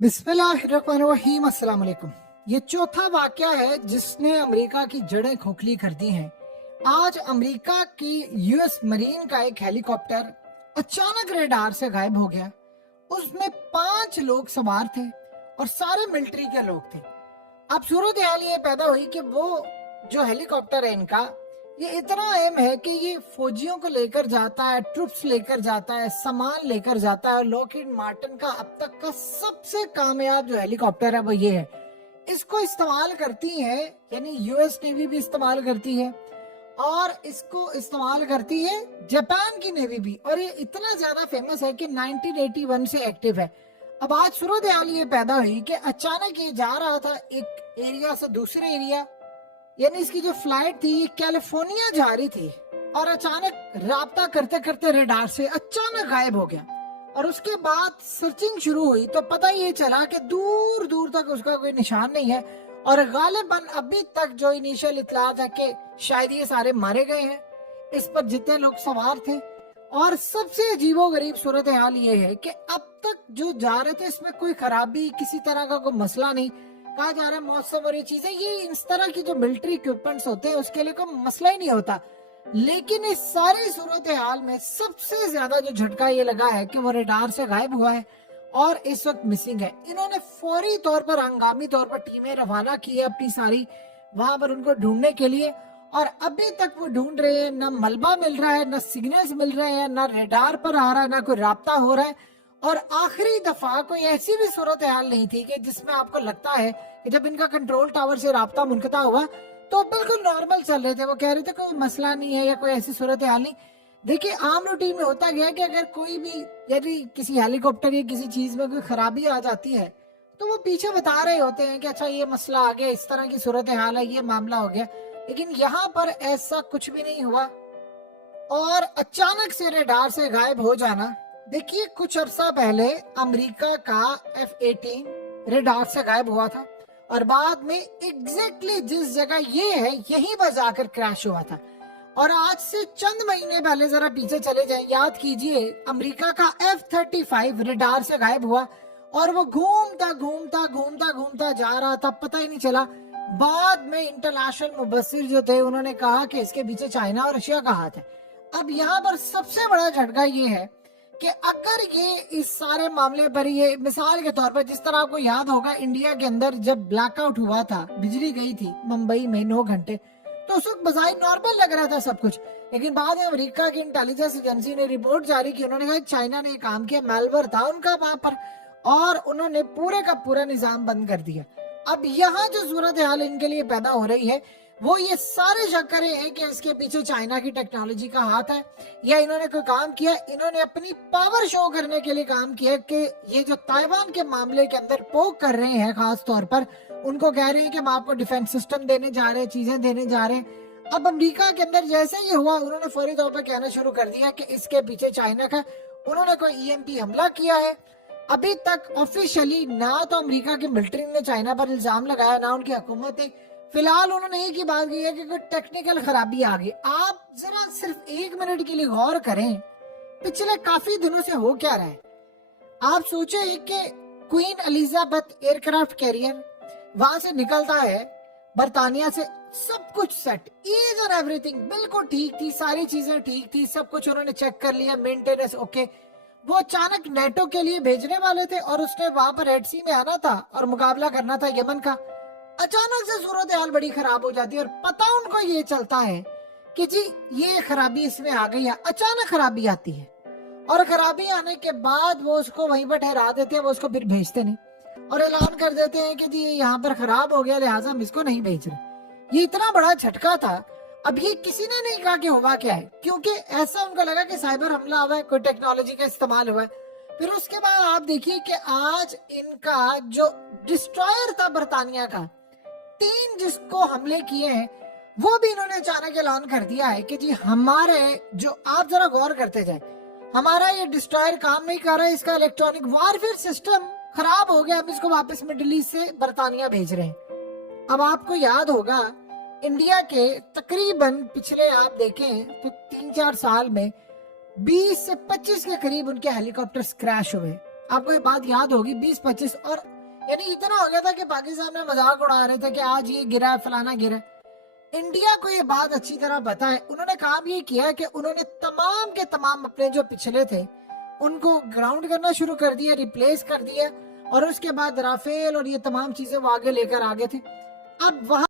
बिस्मिल्लाहिर्रहमानिर्रहीम, अस्सलाम वालेकुम। ये चौथा वाकया है जिसने अमेरिका की जड़ें खोखली कर दी हैं। आज अमेरिका की यूएस मरीन का एक हेलीकॉप्टर अचानक रेडार से गायब हो गया। उसमें 5 लोग सवार थे और सारे मिलिट्री के लोग थे। अब सूरत हाल ये पैदा हुई कि वो जो हेलीकॉप्टर है इनका, ये इतना अहम है कि ये फौजियों को लेकर जाता है, ट्रुप्स लेकर जाता है, सामान लेकर जाता है। लॉकहीड मार्टिन का अब तक का सबसे कामयाब जो हेलीकॉप्टर है वो ये है। इसको इस्तेमाल करती है, यानी यूएस नेवी भी इस्तेमाल करती है और इसको इस्तेमाल करती है जापान की नेवी भी। और ये इतना ज्यादा फेमस है कि 1981 से एक्टिव है। अब आज सूरत हाल ये पैदा हुई कि अचानक ये जा रहा था एक एरिया से दूसरे एरिया, यानी इसकी जो फ्लाइट थी ये कैलिफोर्निया जा रही थी और अचानक राब्ता करते करते रेडार से अचानक गायब हो गया। और उसके बाद सर्चिंग शुरू हुई तो पता ये चला कि दूर दूर तक उसका कोई निशान नहीं है। और गालिबन अभी तक जो इनिशियल इत्तलात है कि शायद ये सारे मारे गए हैं, इस पर जितने लोग सवार थे। और सबसे अजीबोगरीब सूरत हाल ये है कि अब तक जो जा रहे थे इसमें कोई खराबी, किसी तरह का कोई मसला नहीं। कहा जा रहा है मौसम और ये चीजें, ये इस तरह की जो मिलिट्री इक्विपमेंट्स होते हैं उसके लिए कोई मसला ही नहीं होता। लेकिन इस सारी सूरत हाल में सबसे ज्यादा जो झटका ये लगा है कि वो रेडार से गायब हुआ है और इस वक्त मिसिंग है। इन्होंने फौरी तौर पर, हंगामी तौर पर टीमें रवाना की है अपनी सारी वहां पर उनको ढूंढने के लिए। और अभी तक वो ढूंढ रहे हैं, ना मलबा मिल रहा है, ना सिग्नल्स मिल रहे हैं, ना रेडार पर आ रहा है, ना कोई राब्ता हो रहा है। और आखिरी दफा कोई ऐसी भी सूरत हाल नहीं थी कि जिसमें आपको लगता है कि जब इनका कंट्रोल टावर से राब्ता मुनक़ता हुआ तो बिल्कुल नॉर्मल चल रहे थे। वो कह रहे थे कोई मसला नहीं है या कोई ऐसी सूरत हाल नहीं। देखिए, आम रूटीन में होता गया कि अगर कोई भी, यदि किसी हेलीकॉप्टर या किसी चीज में कोई खराबी आ जाती है तो वो पीछे बता रहे होते हैं कि अच्छा ये मसला आ गया, इस तरह की सूरत हाल है, ये मामला हो गया। लेकिन यहाँ पर ऐसा कुछ भी नहीं हुआ और अचानक से रेडार से गायब हो जाना। देखिए, कुछ अरसा पहले अमेरिका का F-18 रेडार से गायब हुआ था और बाद में एग्जैक्टली जिस जगह ये है यहीं पर जाकर क्रैश हुआ था। और आज से चंद महीने पहले जरा पीछे चले जाएं, याद कीजिए, अमेरिका का F-35 रेडार से गायब हुआ और वो घूमता घूमता घूमता घूमता जा रहा था, पता ही नहीं चला। बाद में इंटरनेशनल मुबस्सिर जो थे उन्होंने कहा कि इसके पीछे चाइना और रशिया का हाथ है। अब यहाँ पर सबसे बड़ा झटका ये है कि अगर ये इस सारे मामले पर, ये मिसाल के तौर पर, जिस तरह आपको याद होगा इंडिया के अंदर जब ब्लैकआउट हुआ था, बिजली गई थी मुंबई में 9 घंटे, तो उस वक्त बजाय नॉर्मल लग रहा था सब कुछ। लेकिन बाद में अमेरिका की इंटेलिजेंस एजेंसी ने रिपोर्ट जारी की। उन्होंने कहा चाइना ने काम किया, मेलवर था उनका वहां पर, और उन्होंने पूरे का पूरा निजाम बंद कर दिया। अब यहाँ जो सूरत हाल इनके लिए पैदा हो रही है वो ये सारे शक करे हैं कि इसके पीछे चाइना की टेक्नोलॉजी का हाथ है या इन्होंने कोई काम किया। इन्होंने अपनी पावर शो करने के लिए काम किया कि ये जो ताइवान के मामले के अंदर पोक कर रहे हैं, खास तौर पर उनको कह रहे हैं कि हम आपको डिफेंस सिस्टम देने जा रहे हैं, चीजें देने जा रहे हैं। अब अमेरिका के अंदर जैसे ये हुआ, उन्होंने फौरी तौर पर कहना शुरू कर दिया कि इसके पीछे चाइना का, उन्होंने कोई EMP हमला किया है। अभी तक ऑफिशियली ना तो अमेरिका की मिलिट्री ने चाइना पर इल्जाम लगाया, ना उनकी हुकूमत है। फिलहाल उन्होंने एक ही बात की है कि कोई टेक्निकल खराबी आ गई। आप जरा सिर्फ 1 मिनट के लिए गौर करें, पिछले काफी दिनों से हो क्या रहा है। आप सोचे कि क्वीन एलिजाबेथ एयरक्राफ्ट कैरियर वहां से निकलता है बर्तानिया से, सब कुछ सेट, ईज एंड एवरीथिंग बिल्कुल ठीक थी, सारी चीजें ठीक थी, सब कुछ उन्होंने चेक कर लिया, मेंटेनेंस ओके। वो अचानक नेटो के लिए भेजने वाले थे और उसने वहां पर रेड सी में आना था और मुकाबला करना था यमन का। अचानक से सूरत हाल बड़ी खराब हो जाती है और पता उनको ये चलता है कि जी ये खराबी इसमें आ गई है। अचानक खराबी आती है और खराबी आने के बाद वो उसको वहीं पर ठहरा देते हैं, वो उसको फिर भेजते नहीं और ऐलान कर देते हैं कि जी यहाँ पर खराब हो गया, लिहाजा हम इसको नहीं भेज रहे। ये इतना बड़ा झटका था। अब ये किसी ने नहीं कहा कि हुआ क्या है, क्योंकि ऐसा उनको लगा कि साइबर हमला हुआ है, कोई टेक्नोलॉजी का इस्तेमाल हुआ है। फिर उसके बाद आप देखिए कि आज इनका जो डिस्ट्रॉयर था बर्तानिया का, 3 जिसको हमले किए हैं, वो भी इन्होंने अचानक ऐलान कर दिया है कि जी हमारे, जो आप जरा गौर करते जाए, हमारा ये डिस्ट्रॉयर काम नहीं कर रहा है, इसका इलेक्ट्रॉनिक वारफेयर सिस्टम खराब हो गया, हम इसको वापस मिडिल ईस्ट से बर्तानिया भेज रहे हैं। अब आपको याद होगा इंडिया के तकरीबन पिछले आप देखें तो 3-4 साल में 20 से 25 के करीब उनके हेलीकॉप्टर्स क्रैश हुए آپ کو یہ بات یاد ہوگی 20-25 اور یعنی اتنا ہو گیا تھا کہ پاکستان میں مذاق اڑا رہے تھے کہ آج یہ گرا ہے فلانا گرا ہے. انڈیا کو یہ بات اچھی طرح پتا ہے. انہوں نے کام یہ کیا کہ انہوں نے تمام کے تمام اپنے جو پچھلے تھے ان کو گراؤنڈ کرنا شروع کر دیا, ریپلیس کر دیا, اور اس کے بعد رافیل اور یہ تمام چیزیں وہ آگے لے کر آگے تھے. اب وہاں